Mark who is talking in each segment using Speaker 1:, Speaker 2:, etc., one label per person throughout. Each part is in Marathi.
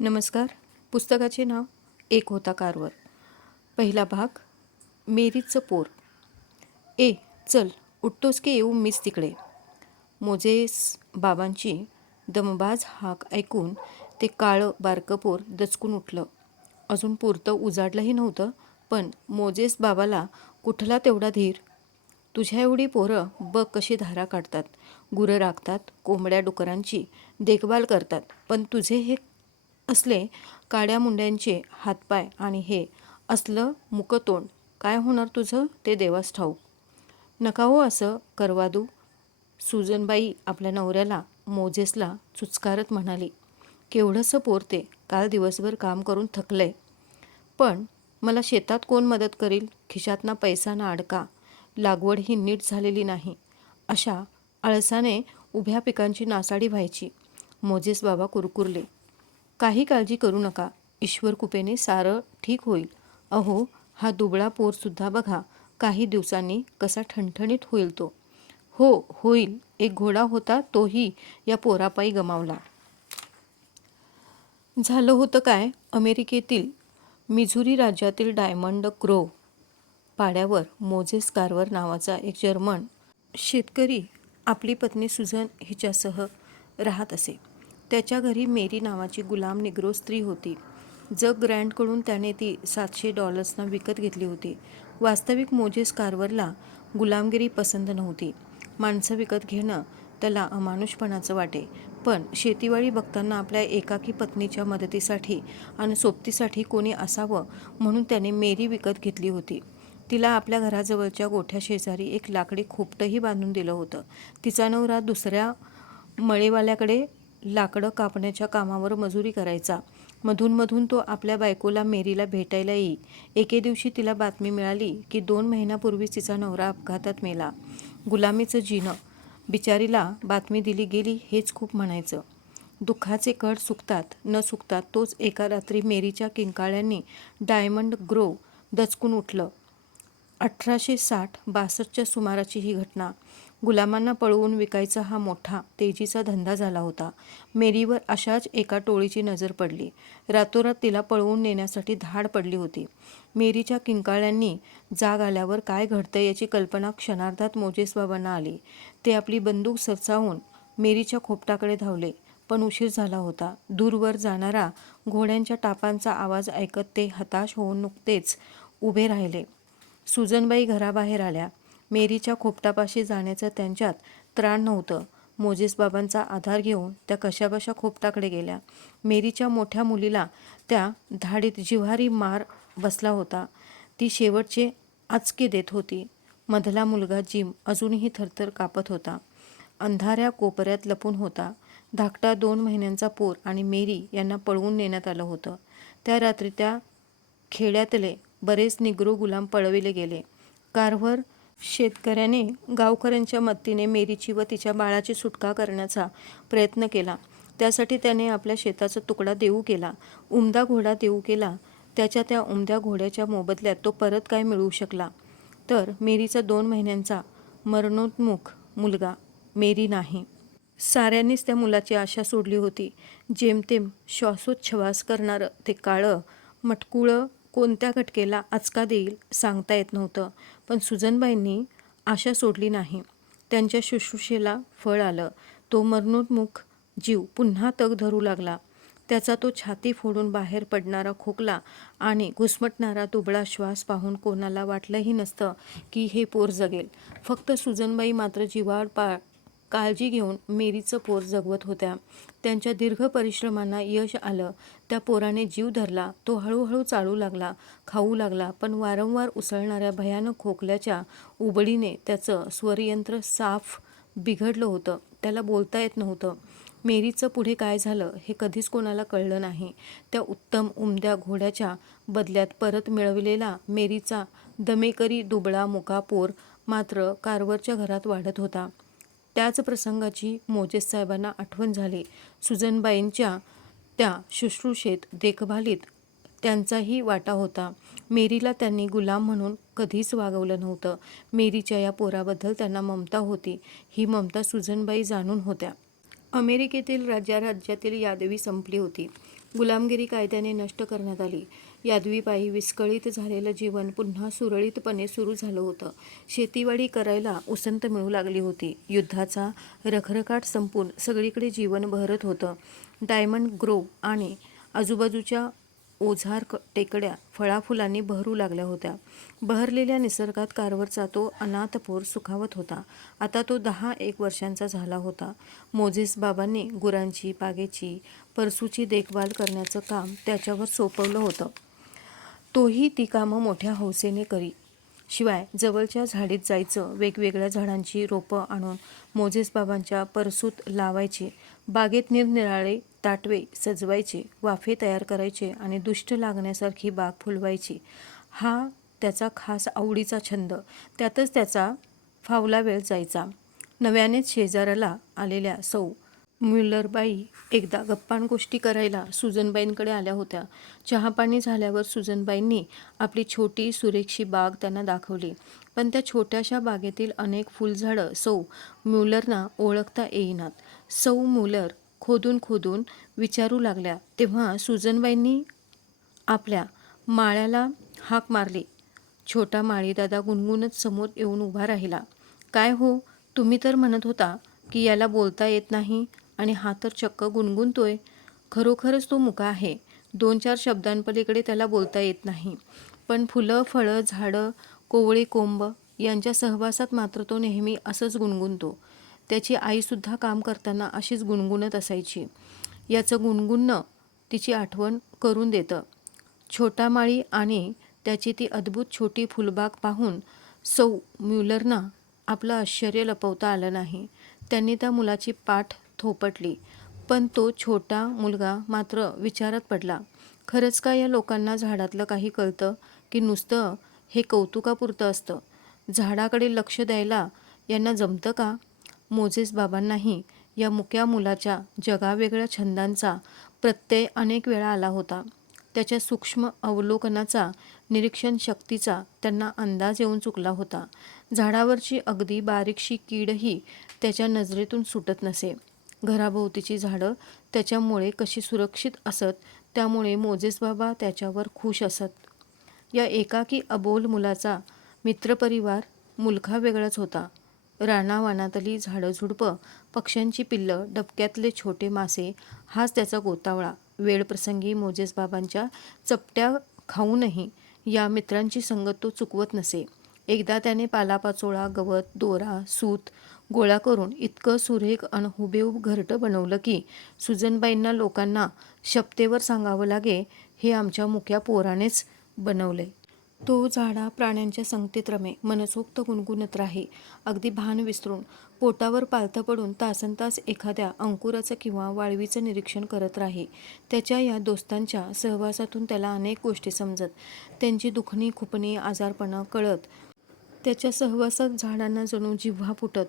Speaker 1: नमस्कार. पुस्तकाचे नाव एक होता कारवर. पहिला भाग मेरीचं पोर ए चल उठतोस की येऊ मीच तिकडे. मोजेस बाबांची दमबाज हाक ऐकून ते काळं बारकं पोर दचकून उठलं. अजून पुरतं उजाडलंही नव्हतं पण मोजेस बाबाला कुठला तेवढा धीर? तुझ्या एवढी पोरं बघ कशी धारा काढतात. गुरं राखतात कोंबड्या डुकरांची देखभाल करतात पण तुझे हे असले काड्या मुंड्यांचे हातपाय आणि हे असलं मुकतोंड काय होणार तुझं? ते देवास ठाऊक. नका हो असं करवादू. सुजनबाई आपल्या नवऱ्याला मोजेसला चुचकारत म्हणाली केवढंसं पोरते काल दिवसभर काम करून थकलंय. पण मला शेतात कोण मदत करील? खिशातना पैसा ना अडका. लागवड ही नीट झालेली नाही. अशा आळसाने उभ्या पिकांची नासाडी व्हायची. मोजेस बाबा कुरकुरले. काही काळजी करू नका. ईश्वर कुपेने सारं ठीक होईल. अहो हा दुबळा पोरसुद्धा बघा काही दिवसांनी कसा ठणठणीत होईल तो. हो होईल. एक घोडा होता तोही या पोरापायी गमावला. झालं होतं काय? अमेरिकेतील मिझुरी राज्यातील डायमंड क्रो पाड्यावर मोझेस कार्वर नावाचा एक जर्मन शेतकरी आपली पत्नी सुझन हिच्यासह राहत असे. त्याच्या घरी मेरी नावाची गुलाम निग्रो स्त्री होती. जग ग्रँडकडून त्याने ती सातशे डॉलर्सना विकत घेतली होती. वास्तविक मोजेस कारवरला गुलामगिरी पसंत नव्हती. माणसं विकत घेणं त्याला अमानुषपणाचं वाटे. पण शेतीवाडी बघताना आपल्या एकाकी पत्नीच्या मदतीसाठी आणि सोबतीसाठी कोणी असावं म्हणून त्याने मेरी विकत घेतली होती. तिला आपल्या घराजवळच्या गोठ्या शेजारी एक लाकडी खोपटंही बांधून दिलं होतं. तिचा नवरा दुसऱ्या मळेवाल्याकडे लाकडं कापण्याच्या कामावर मजुरी करायचा. मधूनमधून तो आपल्या बायकोला मेरीला भेटायला येई. एके दिवशी तिला बातमी मिळाली की दोन महिन्यापूर्वीच तिचा नवरा अपघातात मेला. गुलामीचं जिनं बिचारीला बातमी दिली गेली हेच खूप म्हणायचं. दुःखाचे कड सुकतात न सुकतात तोच एका रात्री मेरीच्या किंकाळ्यांनी डायमंड ग्रोव दचकून उठलं. अठराशे साठ बासष्टच्या सुमाराची ही घटना. गुलामांना पळवून विकायचा हा मोठा तेजीचा धंदा झाला होता. मेरीवर अशाच एका टोळीची नजर पडली. रातोरात तिला पळवून नेण्यासाठी धाड पडली होती. मेरीच्या किंकाळ्यांनी जाग आल्यावर काय घडतं याची कल्पना क्षणार्धात मोजेस बाबांना आली. ते आपली बंदूक सरसावून मेरीच्या खोपटाकडे धावले पण उशीर झाला होता. दूरवर जाणारा घोड्यांच्या टापांचा आवाज ऐकत ते हताश होऊन नुकतेच उभे राहिले. सुजनबाई घराबाहेर आल्या. मेरीच्या खोपटापाशी जाण्याचं त्यांच्यात त्राण नव्हतं. मोजेस बाबांचा आधार घेऊन त्या कशाबशा खोपटाकडे गेल्या. मेरीच्या मोठ्या मुलीला त्या धाडीत जिव्हारी मार बसला होता. ती शेवटचे आचके देत होती. मधला मुलगा जिम अजूनही थरथर कापत होता. अंधाऱ्या कोपऱ्यात लपून होता. धाकटा दोन महिन्यांचा पोर आणि मेरी यांना पळवून नेण्यात आलं होतं. त्या रात्री त्या खेड्यातले बरेच निग्रो गुलाम पळविले गेले. कारवर शेतकऱ्याने गावकऱ्यांच्या मदतीने मेरीची व तिच्या बाळाची सुटका करण्याचा प्रयत्न केला. त्यासाठी त्याने आपल्या शेताचा तुकडा देऊ केला. उमदा घोडा देऊ केला. त्याच्या त्या उमद्या घोड्याच्या मोबदल्यात तो परत काय मिळवू शकला? तर मेरीचा दोन महिन्यांचा मरणोन्मुख मुलगा मेरी नाही. साऱ्यांनीच त्या मुलाची आशा सोडली होती. जेमतेम श्वासोच्छवास करणारं ते काळं मटकुळं कोणत्या घटकेला आचका देईल सांगता येत नव्हतं. पण सुजनबाईंनी आशा सोडली नाही. त्यांच्या शुश्रूषेला फळ आलं. तो मरणोन्मुख जीव पुन्हा तग धरू लागला. त्याचा तो छाती फोडून बाहेर पडणारा खोकला आणि घुसमटणारा दुबळा श्वास पाहून कोणाला वाटलंही नसतं की हे पोर जगेल. फक्त सुजनबाई मात्र जीवाड पा काळजी घेऊन मेरीचं पोर जगवत होत्या. त्यांच्या दीर्घ परिश्रमांना यश आलं. त्या पोराने जीव धरला. तो हळूहळू चालू लागला खाऊ लागला पण वारंवार उसळणाऱ्या भयानक खोकल्याच्या उबडीने त्याचं स्वरयंत्र साफ बिघडलं होतं. त्याला बोलता येत नव्हतं. मेरीचं पुढे काय झालं हे कधीच कोणाला कळलं नाही. त्या उत्तम उमद्या घोड्याच्या बदल्यात परत मिळवलेला मेरीचा दमेकरी दुबळा मुका पोर मात्र कारवरच्या घरात वाढत होता. त्याच प्रसंगाची मोजेस साहेबांना आठवण झाली. सुजनबाईंच्या त्या शुश्रूषेत देखभालीत त्यांचाही वाटा होता. मेरीला त्यांनी गुलाम म्हणून कधीच वागवलं नव्हतं. मेरीच्या या पोराबद्दल त्यांना ममता होती. ही ममता सुजनबाई जाणून होत्या. अमेरिकेतील राज्या राज्यातील यादवी संपली होती. गुलामगिरी कायद्याने नष्ट करण्यात आली. यादवीपायी विस्कळीत झालेलं जीवन पुन्हा सुरळीतपणे सुरू झालं होतं. शेतीवाडी करायला उसंत मिळू लागली होती. युद्धाचा रखरखाट संपून सगळीकडे जीवन बहरत होतं. डायमंड ग्रोव्ह आणि आजूबाजूच्या ओझार टेकड्या फळाफुलांनी बहरू लागल्या होत्या. बहरलेल्या निसर्गात कारवरचा तो अनाथपोर सुखावत होता. आता तो दहा एक वर्षांचा झाला होता. मोझेस बाबांनी गुरांची बागेची परसूची देखभाल करण्याचं काम त्याच्यावर सोपवलं होतं. तोही ती कामं मोठ्या हौसेने करी. शिवाय जवळच्या झाडीत जायचं वेगवेगळ्या झाडांची रोपं आणून मोझेस बाबांच्या परसूत लावायची बागेत निरनिराळे ताटवे सजवायचे वाफे तयार करायचे आणि दुष्ट लागण्यासारखी बाग फुलवायची. हा त्याचा खास आवडीचा छंद. त्यातच त्याचा फावला वेळ जायचा. नव्यानेच शेजाऱ्याला आलेल्या सौ म्युलरबाई एकदा गप्पांगोष्टी करायला सुजनबाईंकडे आल्या होत्या. चहापाणी झाल्यावर सुजनबाईंनी आपली छोटी सुरेखशी बाग त्यांना दाखवली. पण त्या छोट्याशा बागेतील अनेक फुलझाडं सौ म्युलरना ओळखता येईनात. सौ म्युलर खोदून खोदून विचारू लागल्या तेव्हा सुजनबाईंनी आपल्या माळ्याला हाक मारली. छोटा माळीदादा गुणगुणत समोर येऊन उभा राहिला. काय हो? तुम्ही तर म्हणत होता की याला बोलता येत नाही? आणि हा तर चक्क गुणगुणतोय. खरोखरच तो मुका आहे. दोन चार शब्दांपलीकडे त्याला बोलता येत नाही. पण फुलं फळं झाडं कोवळे कोंब यांच्या सहवासात मात्र तो नेहमी असंच गुणगुणतो. त्याची आईसुद्धा काम करताना अशीच गुणगुणत असायची. याचं गुणगुणणं तिची आठवण करून देतं. छोटा माळी आणि त्याची ती अद्भुत छोटी फुलबाग पाहून सौ म्युलरना आपलं आश्चर्य लपवता आलं नाही. त्यांनी त्या मुलाची पाठ थोपटली. पण तो छोटा मुलगा मात्र विचारात पडला. खरंच का या लोकांना झाडातलं काही कळतं? की नुसतं हे कौतुकापुरतं असतं? झाडाकडे लक्ष द्यायला यांना जमतं का? मोजेस बाबांनाही या मुक्या मुलाच्या जगावेगळ्या छंदांचा प्रत्यय अनेक वेळा आला होता. त्याच्या सूक्ष्म अवलोकनाचा निरीक्षण शक्तीचा त्यांना अंदाज येऊन चुकला होता. झाडावरची अगदी बारीकशी कीडही त्याच्या नजरेतून सुटत नसे. घराभोवतीची झाडं त्याच्यामुळे कशी सुरक्षित असत त्यामुळे मोजेस बाबा त्याच्यावर खुश असत. या एकाकी अबोल मुलाचा मित्रपरिवार मुलखा वेगळाच होता. रानावानातली झाडं झुडपं पक्ष्यांची पिल्लं डबक्यातले छोटे मासे हाच त्याचा गोतावळा. वेळप्रसंगी मोजेस बाबांच्या चपट्या खाऊनही या मित्रांची संगत तो चुकवत नसे. एकदा त्याने पालापाचोळा गवत दोरा सूत गोळा करून इतकं सुरेख आणि हुबेहूब घरटं बनवलं की सुजनबाईंना लोकांना शपतेवर सांगावं लागे हे आमच्या मुख्या पोरानेच बनवलंय. तो झाडा प्राण्यांच्या संगतीत रमे मनसोक्त गुणगुणत राही अगदी भान विसरून पोटावर पालथं पडून तासनतास एखाद्या अंकुराचं किंवा वाळवीचं निरीक्षण करत राही. त्याच्या या दोस्तांच्या सहवासातून त्याला अनेक गोष्टी समजत. त्यांची दुखणी खुपणी आजारपणं कळत. त्याच्या सहवासात झाडांना जणू जिव्हा फुटत.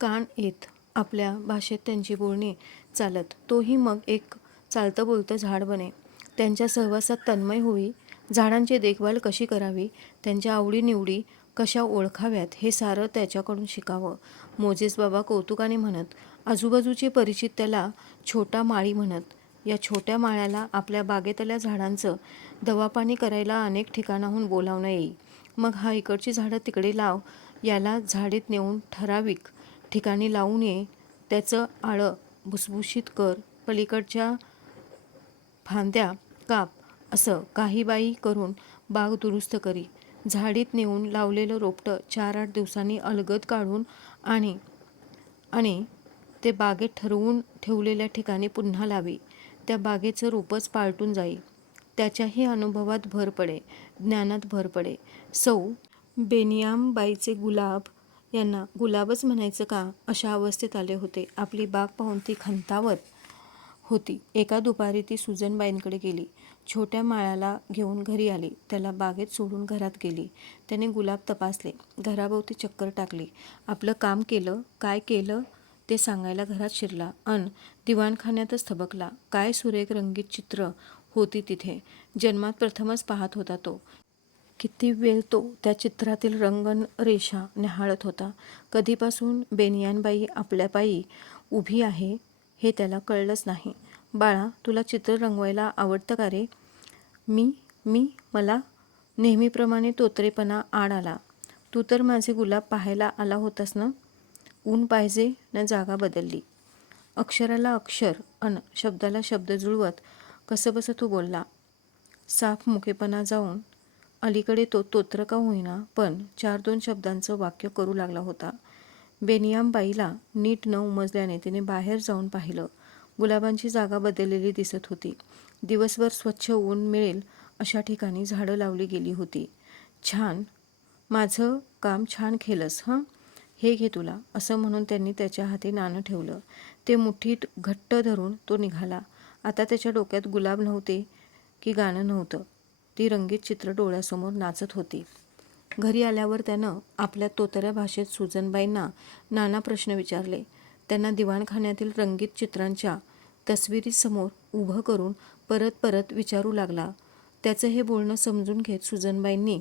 Speaker 1: कान येत आपल्या भाषेत त्यांची बोलणी चालत तोही मग एक चालतं बोलतं झाड बने. त्यांच्या सहवासात तन्मय होई झाडांची देखभाल कशी करावी त्यांच्या आवडीनिवडी कशा ओळखाव्यात हे सारं त्याच्याकडून शिकावं. मोजेस बाबा कौतुकाने म्हणत आजूबाजूचे परिचित त्याला छोटा माळी म्हणत या छोट्या माळ्याला आपल्या बागेतल्या झाडांचं दवापाणी करायला अनेक ठिकाणाहून बोलावणं येई. मग हा इकडची झाडं तिकडे लाव याला झाडीत नेऊन ठराविक ठिकाणी लावून ये त्याचं आळं भुसभुशीत कर. पलीकडच्या फांद्या काप. असं काही बाई करून बाग दुरुस्त करी. झाडीत नेऊन लावलेलं रोपटं चार आठ दिवसांनी अलगद काढून आणि आणि ते बागेत ठरवून ठेवलेल्या ठिकाणी पुन्हा लावी. त्या बागेचं रूपच पालटून जाई. त्याच्याही अनुभवात भर पडे. ज्ञानात भर पडे. सौ बेनियामबाईचे गुलाब यांना गुलाबच म्हणायचं का? अशा अवस्थेत आले होते. आपली बाग पाहून ती खंतावत होती. एका दुपारी ती सुजनबाईंकडे गेली. छोट्या माळ्याला घेऊन घरी आली. त्याला बागेत सोडून घरात गेली. त्याने गुलाब तपासले. घराभोवती चक्कर टाकली. आपलं काम केलं? काय केलं? ते सांगायला घरात शिरला. अन दिवाणखान्यातच थबकला. काय सुरेख रंगीत चित्र होती तिथे? जन्मात प्रथमच पाहत होता तो. किती वेळ तो त्या चित्रातील रंगन रेषा न्याहाळत होता. कधीपासून बेनियानबाई आपल्या पायी उभी आहे हे त्याला कळलंच नाही. बाळा तुला चित्र रंगवायला आवडतं का रे? मी? मी? मला? नेहमीप्रमाणे तोत्रेपणा आड आला. तू तर माझे गुलाब पाहायला आला होतास ना? ऊन पाहिजे न जागा बदलली. अक्षराला अक्षर अन शब्दाला शब्द जुळवत कसंबसं तो बोलला. साफ मुकेपणा जाऊन अलीकडे तो तोत्र का होईना पण चार दोन शब्दांचं वाक्य करू लागला होता. बेनियामबाईला नीट न उमजल्याने तिने बाहेर जाऊन पाहिलं. गुलाबांची जागा बदललेली दिसत होती. दिवसभर स्वच्छ ऊन मिळेल अशा ठिकाणी झाडं लावली गेली होती. छान. माझं काम छान केलंस हं? हे घे तुला असं म्हणून त्यांनी त्याच्या हाती नाणं ठेवलं. ते मुठीत घट्ट धरून तो निघाला. आता त्याच्या डोक्यात गुलाब नव्हते की गाणं नव्हतं. ती रंगीत चित्र डोळ्यासमोर नाचत होती. घरी आल्यावर त्यानं आपल्या तोतऱ्या भाषेत सुजनबाईंना नाना प्रश्न विचारले. त्यांना दिवाणखान्यातील रंगीत चित्रांच्या तस्विरीसमोर उभं करून परत परत विचारू लागला. त्याचं हे बोलणं समजून घेत सुजनबाईंनी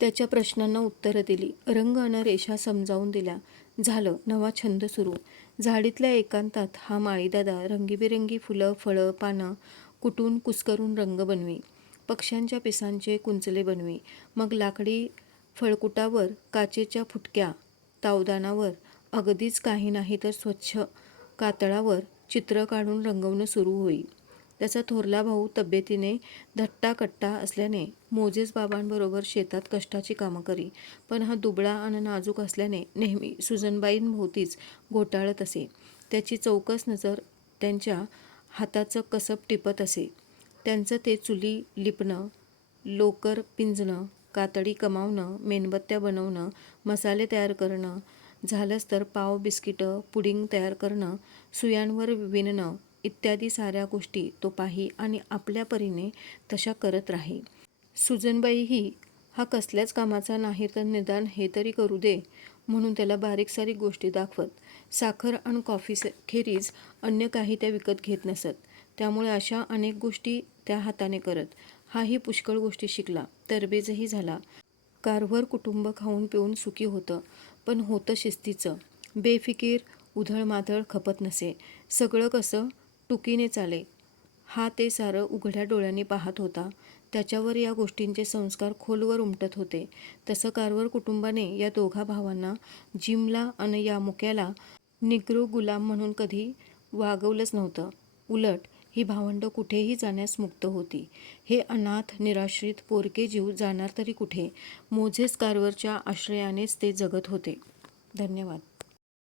Speaker 1: त्याच्या प्रश्नांना उत्तरं दिली. रंग अन रेषा समजावून दिल्या. झालं नवा छंद सुरू. झाडीतल्या एकांतात हा माळीदादा रंगीबेरंगी फुलं फळं पानं कुटून कुस्करून रंग बनवी. पक्ष्यांच्या पिसांचे कुंचले बनवी. मग लाकडी फळकुटावर काचेच्या फुटक्या तावदानावर अगदीच काही नाही तर स्वच्छ कातळावर चित्र काढून रंगवणं सुरू होई. त्याचा थोरला भाऊ तब्येतीने धट्टाकट्टा असल्याने मोजेस बाबांबरोबर शेतात कष्टाची कामं करी पण हा दुबळा आणि नाजूक असल्याने नेहमी सुजनबाईंभोवतीच घोटाळत असे. त्याची चौकस नजर त्यांच्या हाताचं कसब टिपत असे. त्यांचं ते चुली लिपणं लोकर पिंजणं कातडी कमावणं मेणबत्त्या बनवणं मसाले तयार करणं झालंच तर पाव बिस्किटं पुडिंग तयार करणं सुयांवर विणणं इत्यादी साऱ्या गोष्टी तो पाही आणि आपल्या परीने तशा करत राही. सुजनबाई ही हा कसल्याच कामाचा नाही तर निदान हे तरी करू दे म्हणून त्याला बारीक सारीक गोष्टी दाखवत साखर आणि कॉफी खेरीज अन्य काही त्या विकत घेत नसत. त्यामुळे अशा अनेक गोष्टी त्या हाताने करत. हाही पुष्कळ गोष्टी शिकला. तरबेजही झाला. कारभर कुटुंब खाऊन पिऊन सुखी होतं. पण होतं शिस्तीचं. बेफिकीर उधळमाधळ खपत नसे. सगळं कसं? टुकीने चाले. हा ते सारं उघड्या डोळ्यांनी पाहत होता. त्याच्यावर या गोष्टींचे संस्कार खोलवर उमटत होते. तसं कारवर कुटुंबाने या दोघा भावांना जिमला आणि या मुक्याला निग्रो गुलाम म्हणून कधी वागवलंच नव्हतं. उलट ही भावंडं कुठेही जाण्यास मुक्त होती. हे अनाथ निराश्रित पोरके जीव जाणार तरी कुठे? मोझेस कारवरच्या आश्रयानेच ते जगत होते. धन्यवाद.